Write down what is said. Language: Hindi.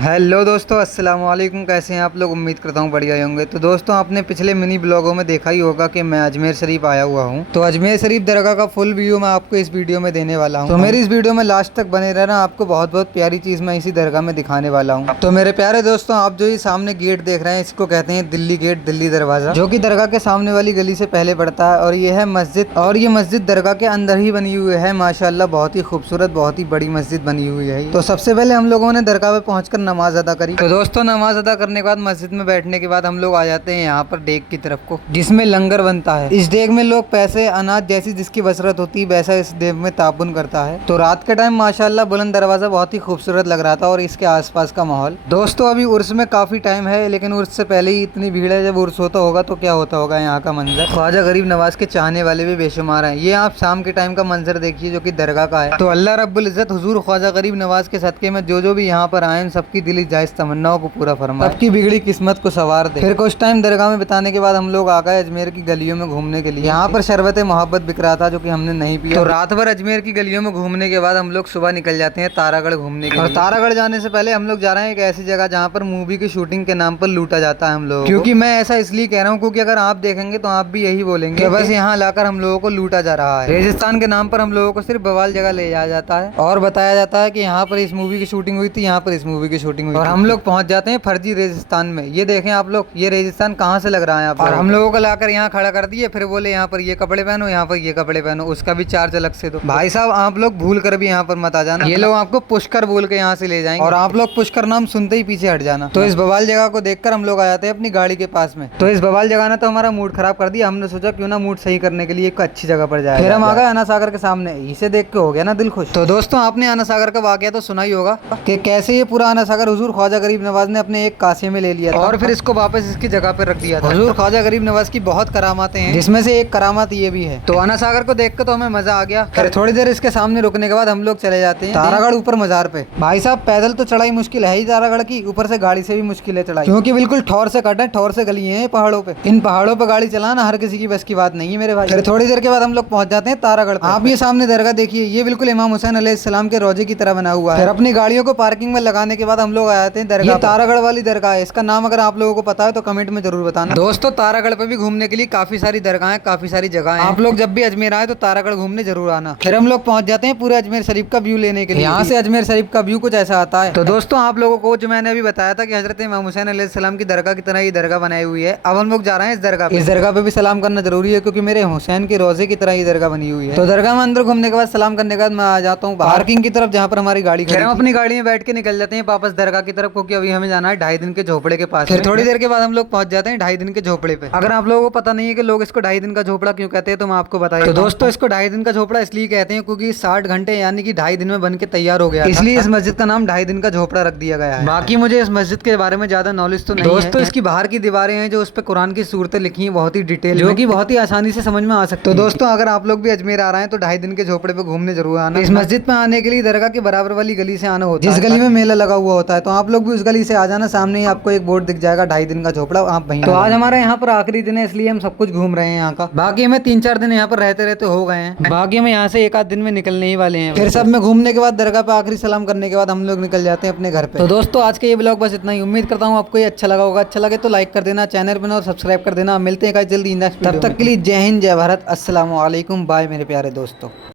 हेलो दोस्तों, अस्सलाम वालेकुम। कैसे हैं आप लोग? उम्मीद करता हूँ बढ़िया होंगे। तो दोस्तों, आपने पिछले मिनी ब्लॉगों में देखा ही होगा कि मैं अजमेर शरीफ आया हुआ हूँ। तो अजमेर शरीफ दरगाह का फुल व्यू मैं आपको इस वीडियो में देने वाला हूँ। तो मेरी इस वीडियो में लास्ट तक बने रहना, आपको बहुत बहुत प्यारी चीज़ मैं इसी दरगाह में दिखाने वाला हूँ। तो मेरे प्यारे दोस्तों, आप जो ये सामने गेट देख रहे हैं, इसको कहते हैं दिल्ली गेट, दिल्ली दरवाज़ा, जो कि दरगाह के सामने वाली गली से पहले पड़ता है। और ये है मस्जिद, और ये मस्जिद दरगाह के अंदर ही बनी हुई है। माशाल्लाह, बहुत ही खूबसूरत, बहुत ही बड़ी मस्जिद बनी हुई है। तो सबसे पहले हम लोगों ने दरगाह पे पहुंचकर नमाज अदा करी। तो दोस्तों, नमाज अदा करने के बाद मस्जिद में बैठने के बाद हम लोग आ जाते हैं यहाँ पर डेग की तरफ को, जिसमें लंगर बनता है। इस डेग में लोग पैसे, अनाज जैसी जिसकी बसरत होती है, वैसा इस डेग में ताबुन करता है। तो रात के टाइम माशाल्लाह बुलंद दरवाजा बहुत ही खूबसूरत लग रहा था, और इसके आसपास का माहौल। दोस्तों, अभी उर्स में काफी टाइम है, लेकिन उर्स से पहले ही इतनी भीड़ है। जब उर्स होता होगा तो क्या होता होगा यहाँ का मंजर। ख्वाजा गरीब नवाज के चाहने वाले भी बेशुमार हैं। ये आप शाम के टाइम का मंजर देखिए, जो कि दरगाह का है। तो अल्लाह रब्बुल इज्जत हुजूर ख्वाजा गरीब नवाज के सदके में जो भी यहाँ पर आए, सबकी दिली जायज तमन्नाओं को पूरा फरमाए, सबकी बिगड़ी किस्मत को सवार दे। फिर कुछ टाइम दरगाह में बिताने के बाद हम लोग आ गए अजमेर की गलियों में घूमने के लिए। यहाँ पर शरबत मोहब्बत बिक रहा था, जो कि हमने नहीं पिया। तो रात भर अजमेर की गलियों में घूमने के बाद हम लोग सुबह निकल जाते हैं तारागढ़ घूमने के लिए। और तारागढ़ जाने से पहले हम लोग जा रहे हैं एक ऐसी जगह जहाँ पर मूवी की शूटिंग के नाम पर लूटा जाता है हम लोग। क्योंकि मैं ऐसा इसलिए कह रहा हूँ, क्योंकि अगर आप देखेंगे तो आप भी यही बोलेंगे कि बस यहाँ लाकर हम लोगों को लूटा जा रहा है। रेगिस्तान के नाम पर हम लोगों को सिर्फ बवाल जगह ले जाया जाता है, और बताया जाता है कि यहाँ पर इस मूवी की शूटिंग हुई थी, यहाँ पर इस मूवी की शूटिंग हुई थी। और हम लोग पहुंच जाते हैं फर्जी रेगिस्तान में। ये देखें आप लोग, ये रेगिस्तान कहाँ से लग रहा है यहाँ पर। और हम लोगों को लाकर यहाँ खड़ा कर दिए, फिर बोले यहाँ पर ये कपड़े पहनो, यहाँ पर ये कपड़े पहनो, उसका भी चार्ज अलग से दो। भाई साहब, आप लोग भूल कर भी यहाँ पर मत आ जाना। ये लोग आपको पुष्कर बोल के यहाँ से ले जाएंगे, और आप लोग पुष्कर नाम सुनते ही पीछे हट जाना। तो इस बवाल जगह को देखकर हम लोग आ जाते हैं अपनी गाड़ी के पास में। तो इस बवाल जगह ने तो हमारा मूड खराब कर दिया। हमने सोचा क्यों ना मूड सही करने के लिए एक अच्छी जगह पर जाए। फिर हम आ गए आना सागर के सामने। इसे देख के हो गया ना दिल खुश। तो दोस्तों, आपने आना सागर का वाकया तो सुना ही होगा कि कैसे ये पूरा आना सागर हुजूर ख्वाजा गरीब नवाज ने अपने एक कासे में ले लिया और फिर इसको वापस इसकी जगह पर रख दिया था। हुजूर ख्वाजा गरीब नवाज की बहुत करामातें हैं, जिसमें से एक करामात ये भी है। तो आना सागर को देख के तो हमें मजा आ गया। फिर थोड़ी देर इसके सामने रुकने के बाद हम लोग चले जाते हैं तारागढ़ ऊपर मजार पे। भाई साहब, पैदल तो चढ़ाई मुश्किल है ही तारागढ़ की, ऊपर से गाड़ी से भी मुश्किल है चढ़ाई, क्योंकि बिल्कुल ठौर से कट है, ठौर से गली है पहाड़ों पे। इन पहाड़ों पे गाड़ी चलाना हर किसी की बस की बात नहीं है मेरे भाई। फिर थोड़ी देर के बाद हम लोग पहुंच जाते हैं तारागढ़ पे। आप ये सामने दरगाह देखिए, ये बिल्कुल इमाम हुसैन अलैहिस्सलाम के रोजे की तरह बना हुआ है। फिर अपनी गाड़ियों को पार्किंग में लगाने के बाद हम लोग आ जाते हैं दरगाह। तारागढ़ वाली दरगाह है, इसका नाम अगर आप लोगों को पता है तो कमेंट में जरूर बताना। दोस्तों, तारागढ़ पे भी घूमने के लिए काफी सारी दरगाहें, काफी सारी जगह हैं। आप लोग जब भी अजमेर आए तो तारागढ़ घूमने जरूर आना। फिर हम लोग पहुंच जाते हैं पूरे अजमेर शरीफ का व्यू लेने के लिए। यहाँ से अजमेर शरीफ का व्यू कुछ ऐसा आता है। तो दोस्तों, आप लोगों को जो मैंने अभी बताया था कि हजरत इमाम हुसैन अलैहिस्सलाम की दरगाह की तरह ये दरगाह बनाई हुई है, अब हम लोग जा रहे हैं इस दरगाह पे। इस दरगाह पे भी सलाम करना जरूरी है, क्योंकि मेरे हुसैन के रोजे की तरह ये दरगाह बनी हुई है। तो दरगाह में अंदर घूमने के बाद, सलाम करने के बाद मैं आ जाता हूँ पार्किंग की तरफ, जहाँ पर हमारी गाड़ी खड़ी है। हम अपनी गाड़ी में बैठ के निकल जाते हैं वापस दरगाह की तरफ, क्योंकि अभी हमें जाना है 2.5 दिन के झोपड़े के पास। फिर थोड़ी देर के बाद हम लोग पहुंच जाते हैं 2.5 दिन के झोपड़े पे। अगर आप लोगों को पता नहीं है कि लोग इसको 2.5 दिन का झोपड़ा क्यों कहते हैं, तो मैं आपको बताइए। तो दोस्तों, इसको 2.5 दिन का झोपड़ा इसलिए कहते हैं क्योंकि 60 घंटे यानी कि 2.5 दिन में बन के तैयार हो गया, इसलिए इस मस्जिद का नाम 2.5 दिन का झोपड़ा रख दिया गया है। बाकी मुझे इस मस्जिद के बारे में ज्यादा नॉलेज तो नहीं है दोस्तों। इसकी बाहर की दीवारें हैं जो उस पर कुरान की सूरतें लिखी हैं, बहुत ही डिटेल, जो कि बहुत ही आसानी से समझ में आ सकती है। तो दोस्तों, अगर आप लोग भी अजमेर आ रहे हैं तो 2.5 दिन के झोपड़े पे घूमने जरूर आना। इस मस्जिद में आने के लिए दरगाह के बराबर वाली गली से आना होता है, जिस गली में मेला लगा हुआ होता है। तो आप लोग भी उस गली से आ जाना, सामने ही आपको एक बोर्ड दिख जाएगा 2.5 दिन का झोपड़ा, आप वहीं। तो आज हमारा यहाँ पर आखिरी दिन है, इसलिए हम सब कुछ घूम रहे हैं यहाँ का। बाकी हमें 3-4 दिन यहाँ पर रहते रहते हो गए हैं। बाकी हमें यहाँ से 1 आध दिन में निकलने ही वाले हैं। फिर सब में घूमने के बाद, दरगाह पे आखिरी सलाम करने के बाद हम लोग निकल जाते हैं अपने घर पे। तो दोस्तों, आज का ये ब्लॉग बस इतना ही। उम्मीद करता हूँ आपको ये अच्छा लगा होगा। अच्छा लगे तो लाइक कर देना, चैनल पर और सब्सक्राइब कर देना। मिलते हैं जल्दी नेक्स्ट। तब तक के लिए जय हिंद, जय भारत, अस्सलाम वालेकुम, बाय मेरे प्यारे दोस्तों।